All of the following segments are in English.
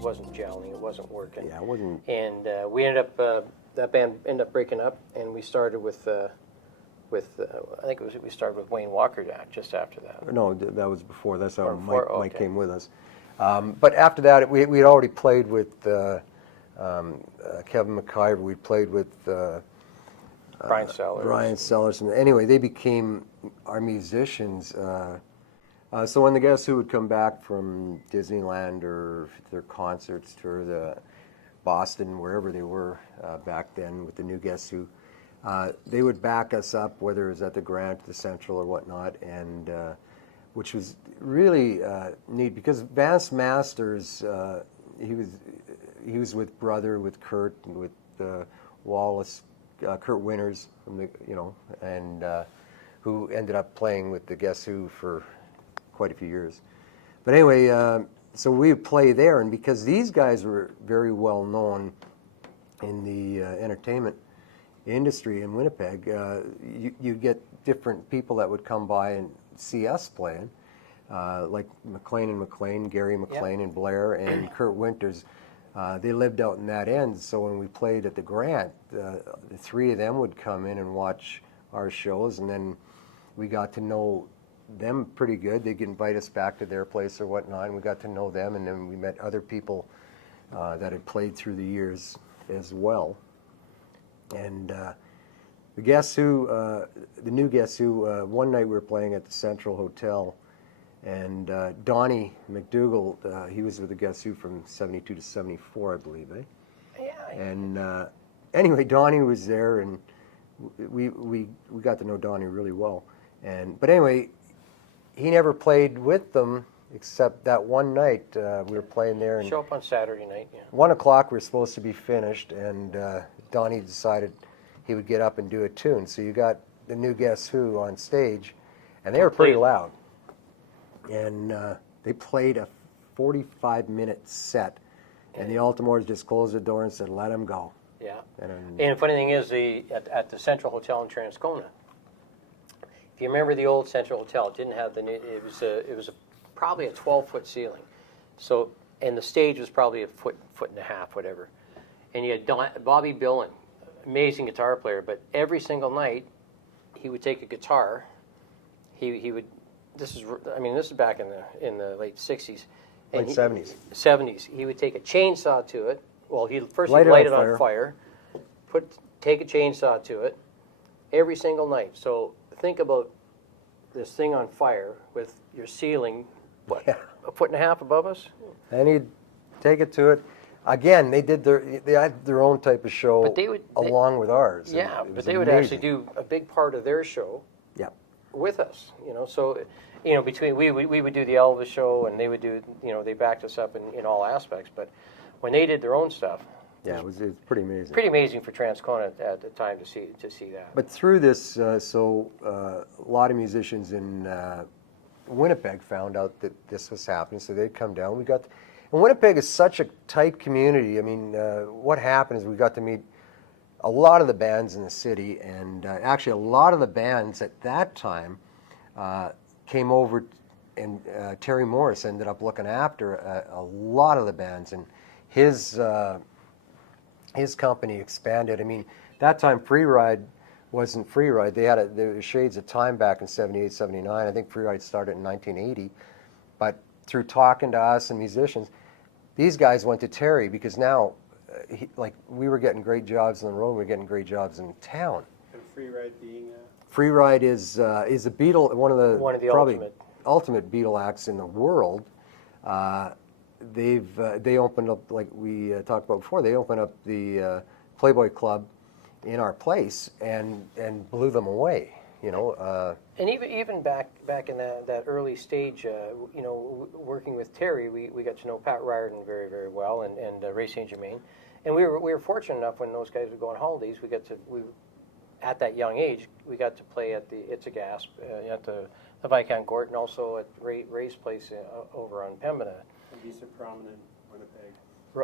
wasn't gelling, it wasn't working. Yeah, it wasn't. And we ended up that band ended up breaking up, and we started with I think we started with Wayne Walker just after that. No, that was before. That's how Before, Mike okay. came with us. But after that, we had already played with Kevin McIver. We played with Brian Sellers. Brian Sellers. And anyway, they became our musicians. So when the Guess Who would come back from Disneyland or their concerts or the Boston, wherever they were back then with the new Guess Who, they would back us up, whether it was at the Grant, the Central, or whatnot, and which was really neat because Vance Masters, he was with Brother, with Kurt, with Wallace, Kurt Winters from the and who ended up playing with the Guess Who for quite a few years. But anyway, so we would play there, and because these guys were very well known in the entertainment industry in Winnipeg, you'd get different people that would come by and see us playing, like McLean and McLean, Gary McLean and Blair and Kurt Winters. They lived out in that end, so when we played at the Grant, the three of them would come in and watch our shows, and then we got to know them pretty good. They'd invite us back to their place or whatnot, and we got to know them, and then we met other people that had played through the years as well. And the Guess Who, the new Guess Who, one night we were playing at the Central Hotel, and Donnie McDougall, he was with the Guess Who from 72 to 74, I believe, eh? Yeah. And anyway, Donnie was there, and we got to know Donnie really well. But anyway, he never played with them except that one night we were playing there. And show up on Saturday night. Yeah. 1 o'clock we were supposed to be finished, and Donnie decided he would get up and do a tune. So you got the new Guess Who on stage, and they were pretty loud. And they played a 45-minute set, and the Altamores just closed the door and said, "Let them go." Yeah. And the funny thing is, at the Central Hotel in Transcona, if you remember the old Central Hotel, it didn't have the new. It was probably a 12-foot ceiling, so and the stage was probably a foot and a half, whatever. And you had Bobby Billen, amazing guitar player, but every single night he would take a guitar. He would. This is back in the late 60s. Late 70s. 70s. He would take a chainsaw to it. Well, he'd light it on fire. Take a chainsaw to it every single night. So think about this thing on fire with your ceiling, a foot and a half above us? And he'd take it to it. Again, they had their own type of show along with ours. Yeah, but they would actually do a big part of their show with us. So between we would do the Elvis show, and they would do, they backed us up in all aspects. But when they did their own stuff, it was pretty amazing. Pretty amazing for Transcona at the time to see that. But through this, a lot of musicians in Winnipeg found out that this was happening, so they'd come down. And Winnipeg is such a tight community. I mean, what happened is we got to meet a lot of the bands in the city, and actually a lot of the bands at that time came over, and Terry Morris ended up looking after a lot of the bands, and his company expanded. I mean, that time Free Ride wasn't Free Ride. There were shades of time back in 78, 79. I think Free Ride started in 1980. But through talking to us and musicians, these guys went to Terry because now, we were getting great jobs on the road, we were getting great jobs in town. And Free Ride being Free Ride is a Beatle, one of the probably ultimate Beatle acts in the world. They opened up, like we talked about before, they opened up the Playboy Club in our place and blew them away. And even back in that early stage, working with Terry, we got to know Pat Riordan very, very well, and Ray St. Germain, and we were fortunate enough when those guys would go on holidays, at that young age we got to play at the It's a Gasp at the Viscount Court, and also at Ray's place over on Pembina. He's a prominent Winnipeg.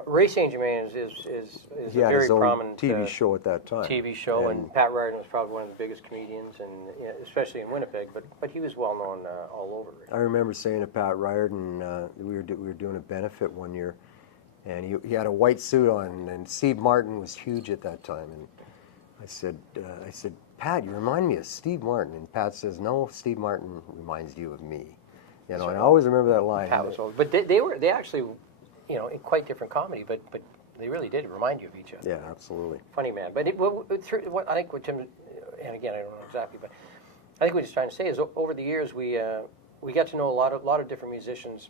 Ray St. Germain is a very prominent TV show at that time. TV show, and Pat Riordan was probably one of the biggest comedians, and especially in Winnipeg. But he was well known all over. I remember saying to Pat Riordan, we were doing a benefit one year, and he had a white suit on, and Steve Martin was huge at that time. And I said, Pat, you remind me of Steve Martin. And Pat says, no, Steve Martin reminds you of me. You know, and I always remember that line. Pat was old. But they actually, you know, in quite different comedy, but they really did remind you of each other. Yeah, absolutely. Funny man. But what I think what Tim, and again, I don't know exactly, but I think what he's trying to say is over the years we got to know a lot of different musicians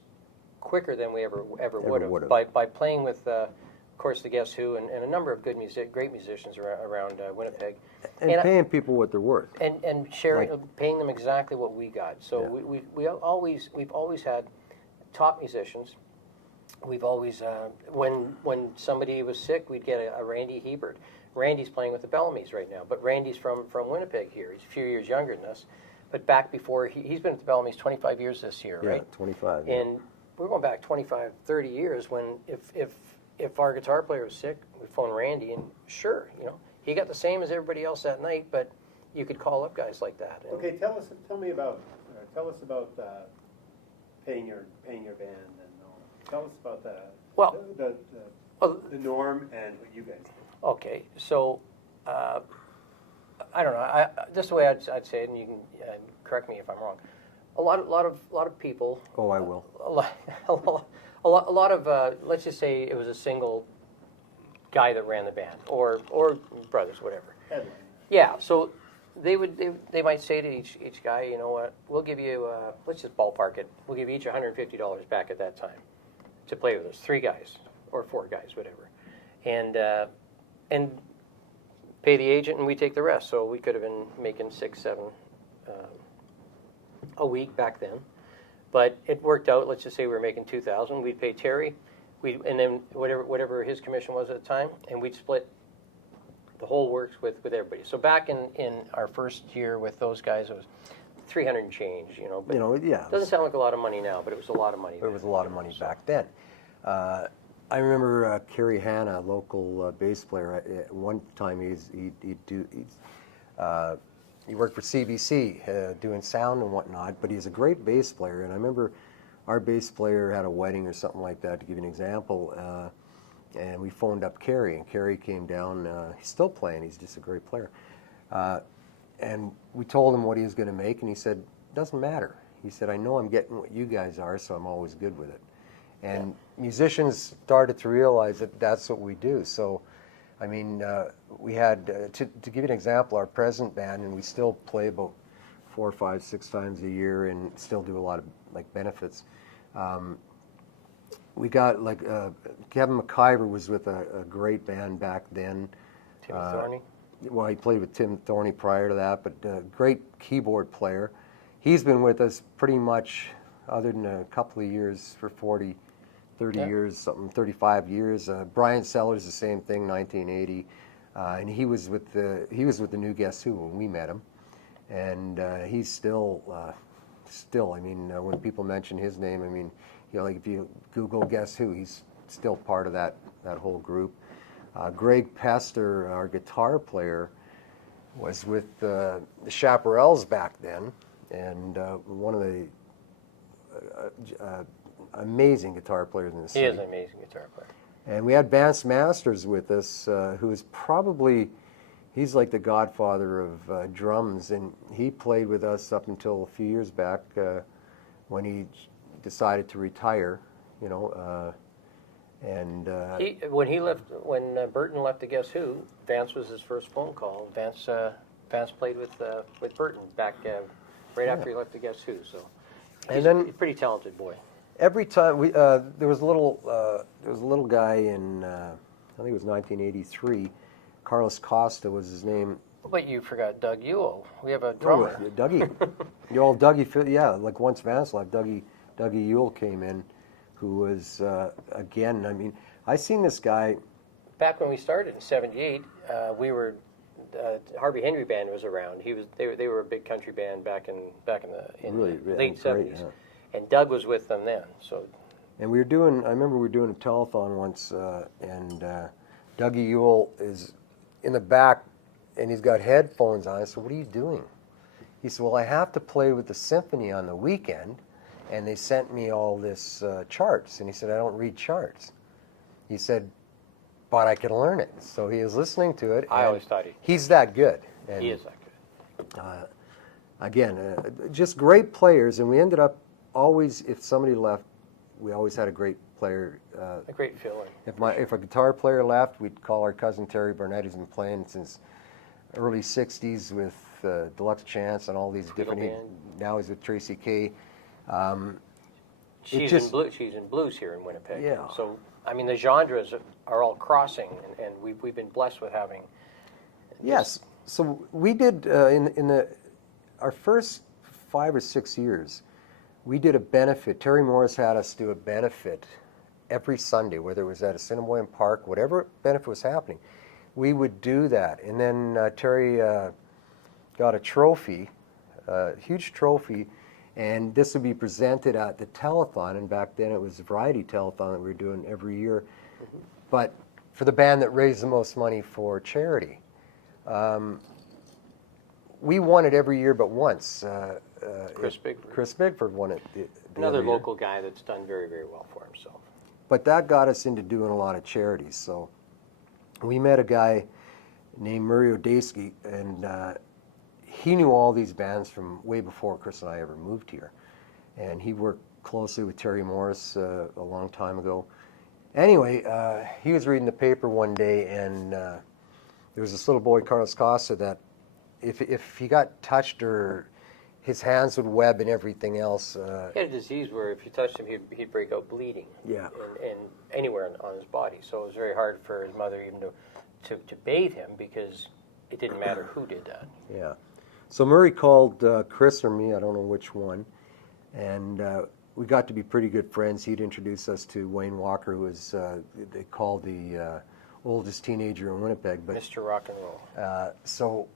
quicker than we ever would have by playing with, of course, the Guess Who and a number of great musicians around Winnipeg, and paying people what they're worth, and sharing, paying them exactly what we got. So yeah. we've always had top musicians. We've always when somebody was sick, we'd get a Randy Hebert. Randy's playing with the Bellamy's right now, but Randy's from Winnipeg here. He's a few years younger than us, but back before he's been at the Bellamy's 25 years this year, right? Yeah, 25. And we're going back 25, 30 years when if our guitar player was sick, we'd phone Randy, and sure, you know, he got the same as everybody else that night, but you could call up guys like that. And Okay, tell us about paying your band, and tell us about the norm and what you guys do. Okay, so I don't know. Just the way I'd say it, and you can correct me if I'm wrong. A lot of people. Oh, I will. A lot of let's just say it was a single guy that ran the band, or brothers, whatever. Headline. Yeah, so they might say to each guy, you know what, we'll give you let's just ballpark it. We'll give you each $150 back at that time to play with us, 3 guys or 4 guys, whatever, and pay the agent, and we take the rest. So we could have been making 6, 7 a week back then, but it worked out. Let's just say we were making 2,000. We'd pay Terry, and then whatever his commission was at the time, and we'd split the whole works with everybody. So back in our first year with those guys, it was 300 and change, you know. But yeah. It doesn't sound like a lot of money now, but it was a lot of money. It was a lot of money back then. I remember Kerry Hanna, local bass player. At one time, he worked for CBC doing sound and whatnot, but he's a great bass player. And I remember our bass player had a wedding or something like that, to give you an example, and we phoned up Kerry, and Kerry came down. He's still playing. He's just a great player. And we told him what he was going to make, and he said, doesn't matter. He said, I know I'm getting what you guys are, so I'm always good with it. And musicians started to realize that that's what we do. So, I mean, we had, to give you an example, our present band, and we still play about 4, 5, 6 times a year and still do a lot of, like, benefits. We got, like, Kevin McIver was with a great band back then. Tim Thorney? Well, he played with Tim Thorney prior to that, but great keyboard player. He's been with us pretty much, other than a couple of years, for 30 years, 35 years. Brian Sellers, the same thing, 1980, and he was with the new Guess Who when we met him, and he's still. I mean, when people mention his name, I mean, you know, like if you Google Guess Who, he's still part of that whole group. Greg Pester, our guitar player, was with the Chaparrals back then, and one of the amazing guitar players in the city. He is an amazing guitar player. And we had Vance Masters with us, who is he's like the godfather of drums, and he played with us up until a few years back when he decided to retire, you know. When Burton left to Guess Who, Vance was his first phone call. Vance played with Burton back right after he left to Guess Who. So he's a pretty talented boy. Every time there was a little guy in I think it was 1983. Carlos Costa was his name. But you forgot Doug Ewell. We have a drummer. Oh, Dougie. The old Dougie. Yeah, like once Vance left, Dougie Ewell came in, who was again. I mean, I seen this guy back when we started in '78. We were Harvey Henry Band was around. They were a big country band back in the late '70s. Yeah. And Doug was with them then. So, and I remember we were doing a telethon once, and Dougie Ewell is in the back, and he's got headphones on. I said, "What are you doing?" He said, "Well, I have to play with the symphony on the weekend, and they sent me all this charts." And he said, "I don't read charts." He said, but I can learn it. So he was listening to it. I and always thought he's that good. And, he is that good. Again, just great players, and we ended up always, if somebody left, we always had a great player. A great feeling. If a guitar player left, we'd call our cousin Terry Burnett, who's been playing since early 60s with Deluxe Chance and all these different. Now he's with Tracy K. She's in blues here in Winnipeg. Yeah. So I mean, the genres are all crossing, and we've been blessed with having. Yes. So we did our first 5 or 6 years, we did a benefit. Terry Morris had us do a benefit every Sunday, whether it was at Assiniboine Park, whatever benefit was happening, we would do that. And then Terry got a trophy, a huge trophy, and this would be presented at the telethon. And back then it was a variety telethon that we were doing every year. Mm-hmm. But for the band that raised the most money for charity. We won it every year but once. Chris Bigford. Chris Bigford won it. Another local guy that's done very, very well for himself. But that got us into doing a lot of charities. So we met a guy named Murray Odaisky, and he knew all these bands from way before Chris and I ever moved here. And he worked closely with Terry Morris a long time ago. Anyway, he was reading the paper one day, and there was this little boy, Carlos Costa, that if he got touched or his hands would web and everything else. He had a disease where if you touched him, he'd break out bleeding. Yeah. And anywhere on his body. So it was very hard for his mother even to bathe him because it didn't matter who did that. Yeah. So Murray called Chris or me, I don't know which one, and we got to be pretty good friends. He'd introduce us to Wayne Walker, who was, they called the oldest teenager in Winnipeg. But Mr. Rock and Roll. So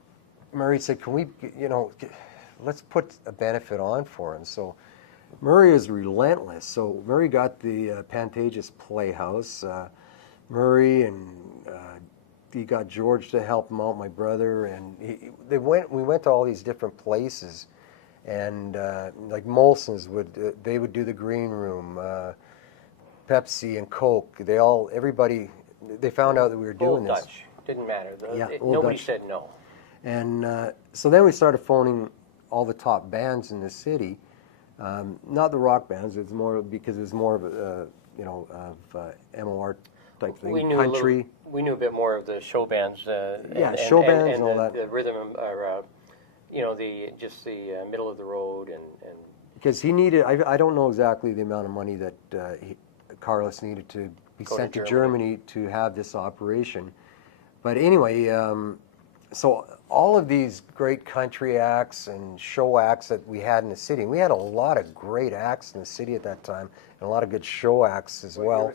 Murray said, can we, let's put a benefit on for him. So Murray is relentless. So Murray got the Pantages Playhouse. Murray and he got George to help him out, my brother, and we went to all these different places, and like Molson's they would do the green room, Pepsi and Coke. Everybody found out that we were doing Old this. Dutch. Didn't matter. Nobody Nobody said no. And so then we started phoning all the top bands in the city, not the rock bands. It's more because it was more of a MOR type thing. Country. We knew a bit more of the show bands. Show bands and all that. The rhythm, the middle of the road and. Because he needed, I don't know exactly the amount of money that Carlos needed to be sent to Germany to have this operation. But anyway, so all of these great country acts and show acts that we had in the city, and we had a lot of great acts in the city at that time, and a lot of good show acts as well.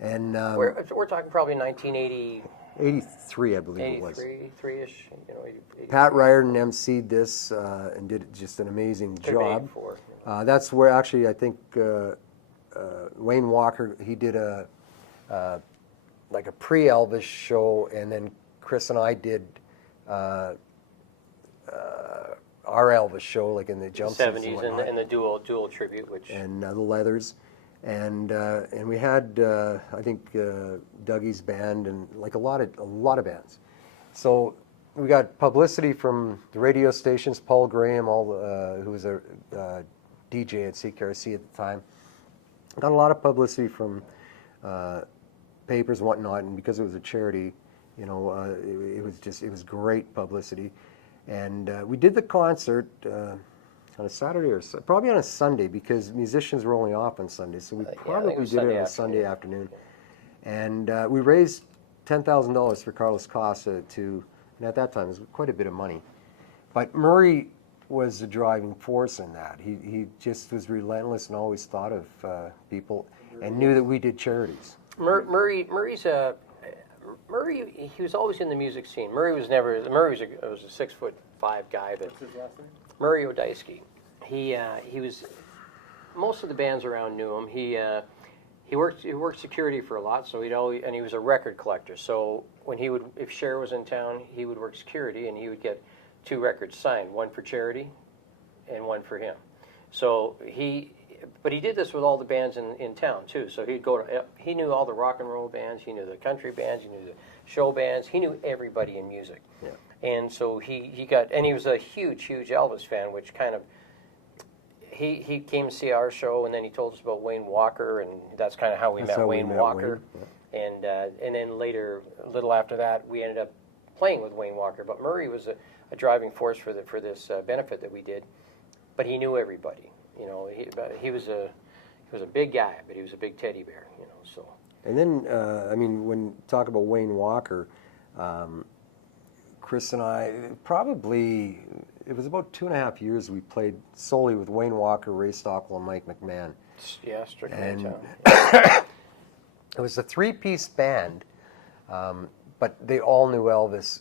And we're talking probably 1980. 83, I believe it was. 83-ish. Pat Riordan emceed this and did just an amazing job. That's where actually I think Wayne Walker, he did like a pre-Elvis show, and then Chris and I did our Elvis show, like in the jumpsuits. 70s and the dual tribute, which and the leathers, and we had I think Dougie's band and like a lot of bands. So we got publicity from the radio stations, Paul Graham, who was a DJ at CKRC at the time. Got a lot of publicity from papers and whatnot, and because it was a charity, it was great publicity. And we did the concert on a Saturday or probably on a Sunday, because musicians were only off on Sunday, so we probably did it on a Sunday afternoon. And we raised $10,000 for Carlos Costa and at that time it was quite a bit of money. But Murray was the driving force in that. He just was relentless and always thought of people and knew that we did charities. Murray, he was always in the music scene. Murray was a 6'5" guy. What's his last name? Murray Odaisky. He was. Most of the bands around knew him. He worked security for a lot, so he was a record collector. So if Cher was in town, he would work security, and he would get 2 records signed, one for charity, and one for him. So but he did this with all the bands in town too. So he'd go to, he knew all the rock and roll bands, he knew the country bands, he knew the show bands, he knew everybody in music. Yeah. And so he got, and he was a huge Elvis fan, which kind of, he came to see our show, and then he told us about Wayne Walker, and that's kind of how we That's met how we Wayne met Walker. Wayne, And then later, a little after that, we ended up playing with Wayne Walker. But Murray was a driving force for this benefit that we did. But he knew everybody. You know, he was a big guy, but he was a big teddy bear. You know, so. And then, I mean, when you talk about Wayne Walker, Chris and I, probably, it was about 2.5 years we played solely with Wayne Walker, Ray Stockwell, and Mike McMahon. Yeah, strictly And in town. it was a three-piece band, but they all knew Elvis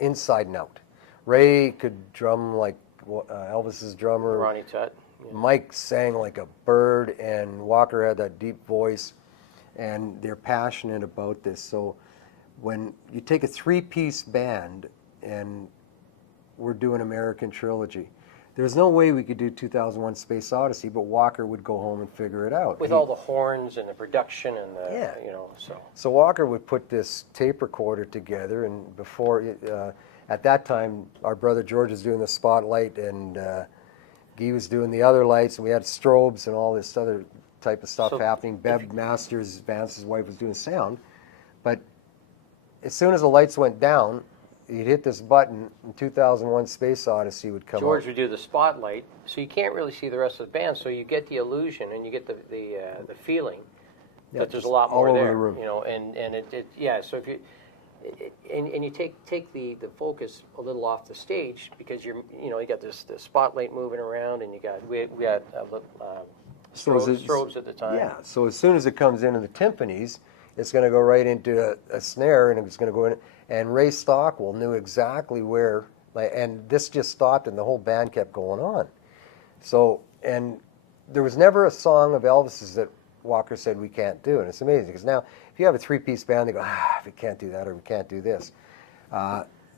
inside and out. Ray could drum like Elvis's drummer. Ronnie Tutt. Yeah. Mike sang like a bird, and Walker had that deep voice, and they're passionate about this. So when you take a three-piece band, and we're doing American Trilogy, there's no way we could do 2001 Space Odyssey, but Walker would go home and figure it out. With all the horns and the production and the, Yeah. you know, so. So Walker would put this tape recorder together, and before, at that time, our brother George was doing the spotlight, and Guy was doing the other lights, and we had strobes and all this other type of stuff So happening. Bev Masters, Vance's wife, was doing sound. But as soon as the lights went down, you'd hit this button, and 2001 Space Odyssey would come George on. would do the spotlight, so you can't really see the rest of the band. So you get the illusion and you get the feeling Yeah, that there's a just lot all more over there. the room. You know, and it yeah. So if you and you take the focus a little off the stage, because you got the spotlight moving around, and we had So is it- strobes at the time. Yeah, so as soon as it comes into the timpanis, it's going to go right into a snare, and it's going to go in. And Ray Stockwell knew exactly where, and this just stopped, and the whole band kept going on. So, and there was never a song of Elvis's that Walker said we can't do, and it's amazing, because now, if you have a three-piece band, they go, we can't do that, or we can't do this.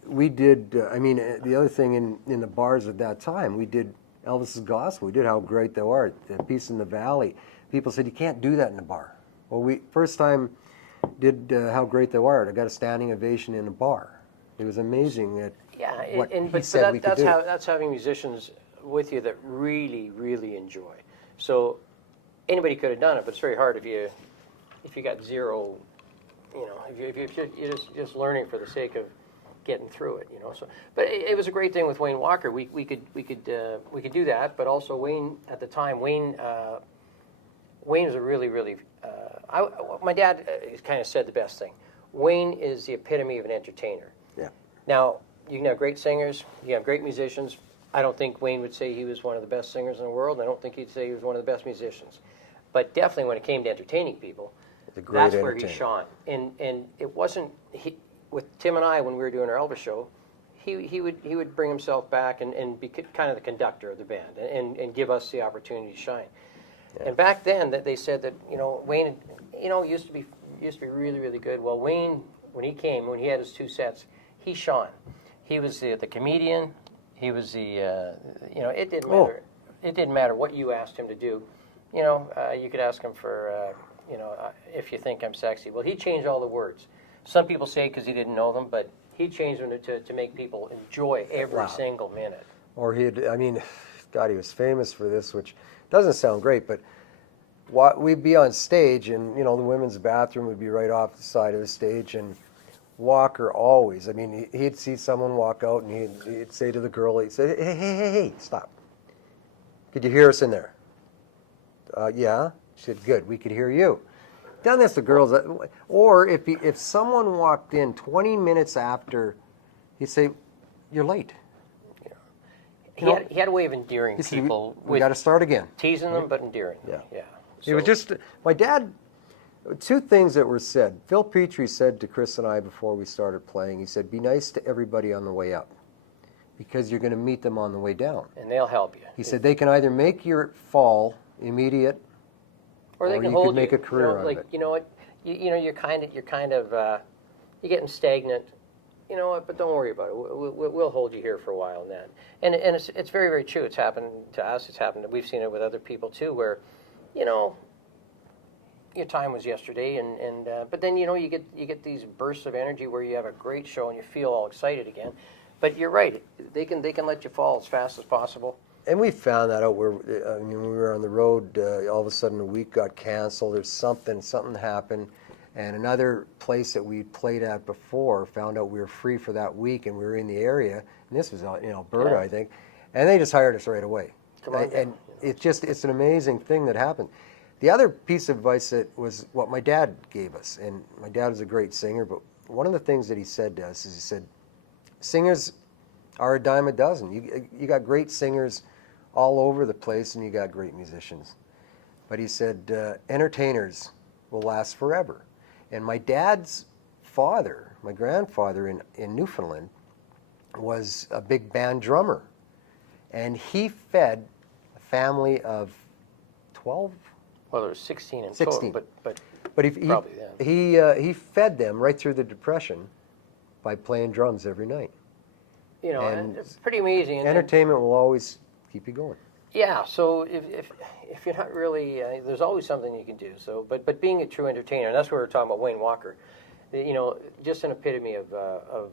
We did, the other thing in the bars at that time, we did Elvis's Gospel. We did How Great Thou Art, the Peace in the Valley. People said, you can't do that in a bar. Well, we first time did How Great Thou Art. I got a standing ovation in a bar. It was amazing at what he said we could do. That's having musicians with you that really, really enjoy. So anybody could have done it, but it's very hard if you got zero, if you're just learning for the sake of getting through it, So, but it was a great thing with Wayne Walker. We could do that, but also Wayne at the time. Wayne was a really, really. My dad kind of said the best thing. Wayne is the epitome of an entertainer. Yeah. Now, you can have great singers, you have great musicians. I don't think Wayne would say he was one of the best singers in the world, and I don't think he'd say he was one of the best musicians. But definitely when it came to entertaining people, that's where he shone. And it wasn't, with Tim and I, when we were doing our Elvis show, he would bring himself back and be kind of the conductor of the band and give us the opportunity to shine. Yeah. And back then, that they said that Wayne, used to be really, really good. Well, Wayne, when he had his two sets, he shone. He was the comedian. He was the it didn't matter. It didn't matter what you asked him to do. You could ask him for if you think I'm sexy. Well, he changed all the words. Some people say because he didn't know them, but he changed them to make people enjoy every single minute. Or he was famous for this, which doesn't sound great, but we'd be on stage, and the women's bathroom would be right off the side of the stage, and Walker always, he'd see someone walk out, and he'd say to the girl, he'd say, hey, stop. Could you hear us in there? Yeah. She said, good, we could hear you. Done this to girls, or if someone walked in 20 minutes after, he'd say, you're late. He had a way of endearing people. We got to start again. Teasing them, but endearing. Yeah. Yeah. It was just, my dad, two things that were said. Phil Petrie said to Chris and I before we started playing, he said, be nice to everybody on the way up, because you're going to meet them on the way down. And they'll help you. He said they can either make your fall immediate, or they can you hold could make a career out of it. You know what? You're kind of you're getting stagnant. you know what, but don't worry about it. We'll hold you here for a while and that. And it's very, very true. It's happened to us. It's happened. We've seen it with other people too, where, you know, your time was yesterday, but then, you know, you get these bursts of energy where you have a great show and you feel all excited again. But you're right. They can let you fall as fast as possible. And we found that out where, I mean, when we were on the road, all of a sudden a week got canceled or something happened. And another place that we played at before found out we were free for that week and we were in the area. And this was in Alberta, Yeah. I think. And they just hired us right away. Come on down. And it's an amazing thing that happened. The other piece of advice that was what my dad gave us. And my dad was a great singer, but one of the things that he said to us is he said, singers are a dime a dozen. You got great singers all over the place and you got great musicians. But he said, entertainers will last forever. And my dad's father, my grandfather in Newfoundland, was a big band drummer. And he fed a family of 12? Well, there was 16 in 16. total, but But he fed them right through the Depression by playing drums every night. you know, and it's pretty amazing. Entertainment will always keep you going. Yeah, so if you're not really, there's always something you can do. So, but being a true entertainer, and that's what we were talking about Wayne Walker. You know, just an epitome of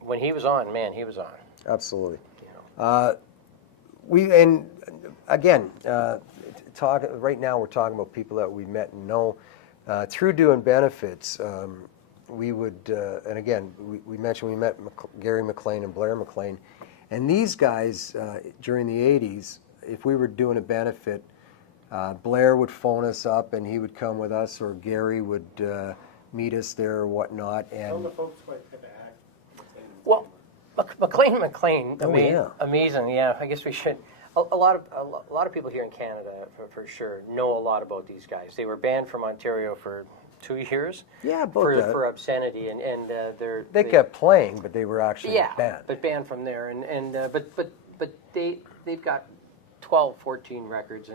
when he was on, man, he was on. Absolutely. You know. Right now we're talking about people that we met and know through doing benefits. We would, and again, we mentioned we met Gary McLean and Blair McLean, and these guys during the '80s, if we were doing a benefit, Blair would phone us up and he would come with us, or Gary would meet us there or whatnot. Tell And the folks what type of act. Well, McLean, Oh, yeah. amazing. Yeah, I guess we should. A lot of people here in Canada, for sure, know a lot about these guys. They were banned from Ontario for 2 years. Yeah, about that. For obscenity, and they kept playing, but they were actually banned. but banned from there, but they've got 12, 14 records,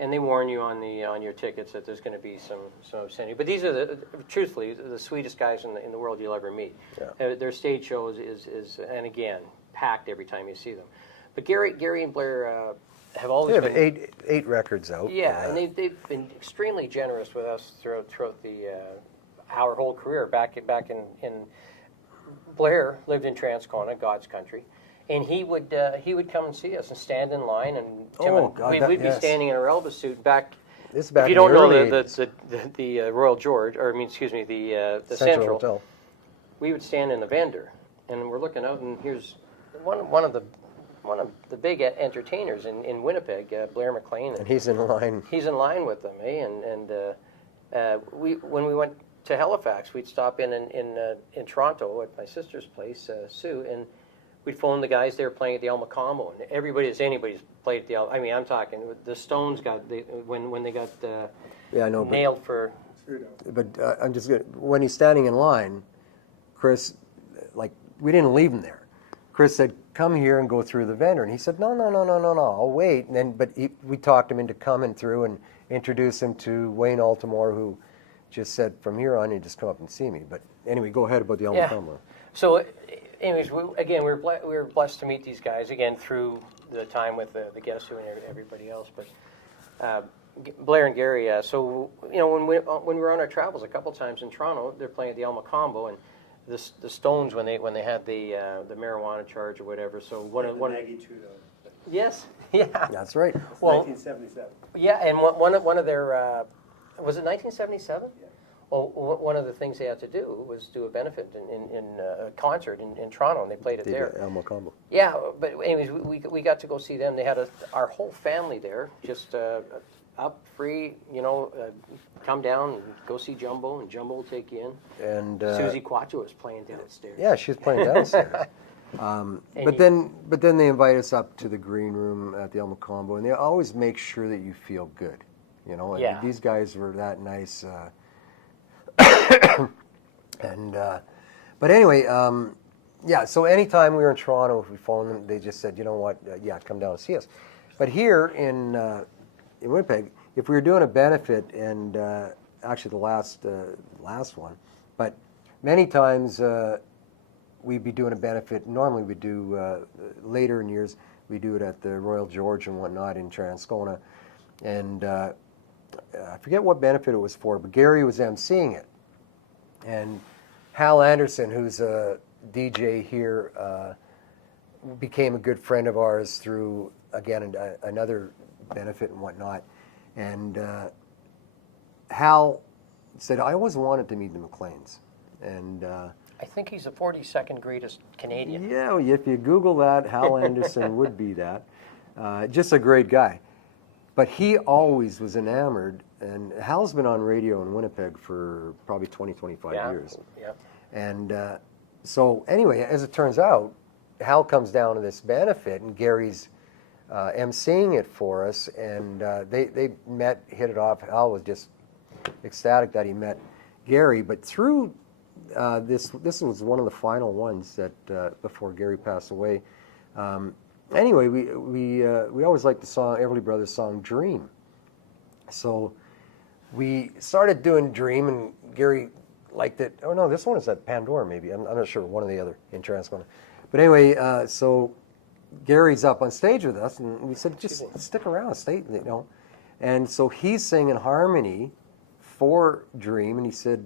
and they warn you on your tickets that there's going to be some obscenity. But these are truthfully the sweetest guys in the world you'll ever meet. Yeah. Their stage shows is and again packed every time you see them. But Gary and Blair have always They have been eight records out. yeah, and they've been extremely generous with us throughout our whole career. Back in Blair lived in Transcona, God's country, and he would come and see us and stand in line, and Tim Oh, and God, we'd be yes. standing in our Elvis suit back. This is back If you in don't the know early the Royal George, or I mean, excuse me, the Central, Hotel. we would stand in the vendor, and we're looking out, and here's one of the big entertainers in Winnipeg, Blair McLean, And he's in line. He's in line with them, eh? When we went to Halifax, we'd stop in Toronto at my sister's place, Sue, and we'd phone the guys. They were playing at the El Macombo, and anybody's played at the El. I mean, I'm talking the Stones when they got Yeah, I know. nailed for. But I'm just gonna, when he's standing in line, Chris, like we didn't leave him there. Chris said, "Come here and go through the vendor," and he said, "No, I'll wait." And then, we talked him into coming through and introduced him to Wayne Altamore, who just said, "From here on, you just come up and see me." But anyway, go ahead about the El Macombo. So, anyways, we were blessed to meet these guys again through the time with the guests and everybody else. But Blair and Gary. So you know, when we were on our travels a couple times in Toronto, they're playing at the El Macombo, and the Stones when they had the marijuana charge or whatever. So one Maggie Trudeau. yes, yeah, That's right. Well, 1977. yeah, and one of their was it 1977? Yeah. Well, one of the things they had to do was do a benefit in a concert in Toronto, and they played it there. El Macombo. Yeah, but anyways, we got to go see them. They had our whole family there, just up free, you know, come down and go see Jumbo, and Jumbo will take you in. And Susie Quattro was playing downstairs. yeah, she was playing downstairs. But then they invite us up to the green room at the El Macombo, and they always make sure that you feel good. You know, and Yeah. these guys were that nice. And but anyway, yeah. So anytime we were in Toronto, if we phoned them, they just said, "You know what? Yeah, come down and see us." But here in Winnipeg, if we were doing a benefit, and actually the last one, but many times we'd be doing a benefit. Normally we do, later in years, we do it at the Royal George and whatnot in Transcona. And I forget what benefit it was for, but Gary was emceeing it. And Hal Anderson, who's a DJ here, became a good friend of ours through, again, another benefit and whatnot. And Hal said, I always wanted to meet the MacLeans. And I think he's the 42nd greatest Canadian. yeah, if you Google that, Hal Anderson would be that. Just a great guy. But he always was enamored, and Hal's been on radio in Winnipeg for probably 20, 25 years. Yeah. And so anyway, as it turns out, Hal comes down to this benefit, and Gary's emceeing it for us, and they met, hit it off. Hal was just ecstatic that he met Gary, but through this was one of the final ones that before Gary passed away. Anyway, we always liked the song, Everly Brothers song, Dream. So we started doing Dream, and Gary liked it. Oh no, this one is at Pandora maybe. I'm not sure, one or the other in Transcona. But anyway, so Gary's up on stage with us, and we said, just stick around, stay, you know. And so he's singing harmony for Dream, and he said,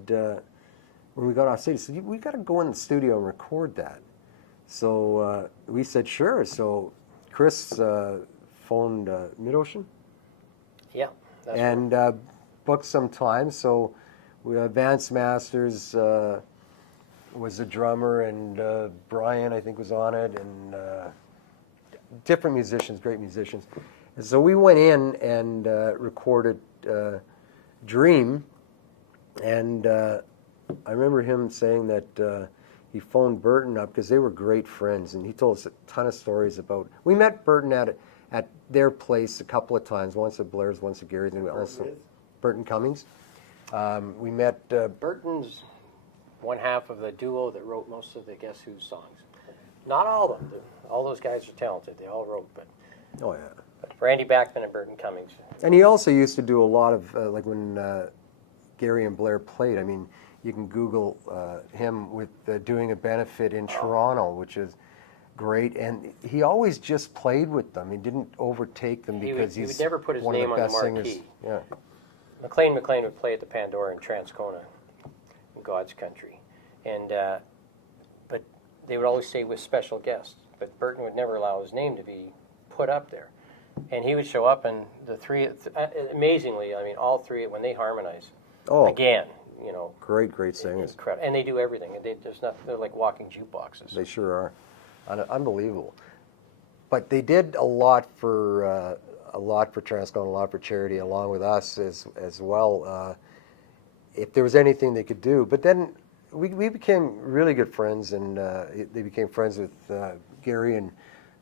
when we got off stage, he said, we got to go in the studio and record that. So we said, sure. So Chris phoned Mid-Ocean. Yeah. That's and booked some time. So Vance Masters was the drummer, and Brian, I think, was on it, and different musicians, great musicians. And so we went in and recorded Dream, and I remember him saying that he phoned Burton up because they were great friends, and he told us a ton of stories about. We met Burton at their place a couple of times, once at Blair's, once at Gary's, and we also Burton Cummings. We met Burton's one half of the duo that wrote most of the Guess Who songs. Not all of them. All those guys are talented. They all wrote, but oh yeah. But Randy Bachman and Burton Cummings. And he also used to do a lot of like when Gary and Blair played. I mean, you can Google him with doing a benefit in Toronto, which is great. And he always just played with them. He didn't overtake them because he would never put his name on the marquee. Yeah. McLean would play at the Pandora in Transcona, in God's country, and but they would always say with special guests. But Burton would never allow his name to be put up there, and he would show up, and the three, amazingly, I mean, all three when they harmonize, again, you know, great singers, incredible, and they do everything. They're like walking jukeboxes. They sure are, unbelievable. But they did a lot for Transcona, a lot for charity, along with us as well. If there was anything they could do, but then we became really good friends, and they became friends with Gary and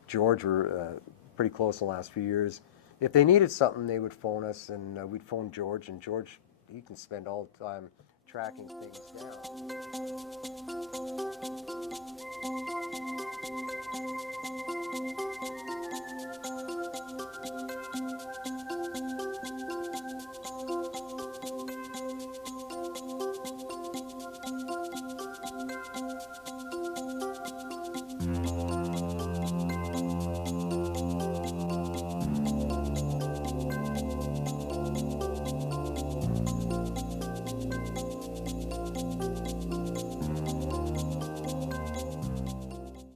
George. Were pretty close in the last few years. If they needed something, they would phone us, and we'd phone George, and George, he can spend all the time tracking things down.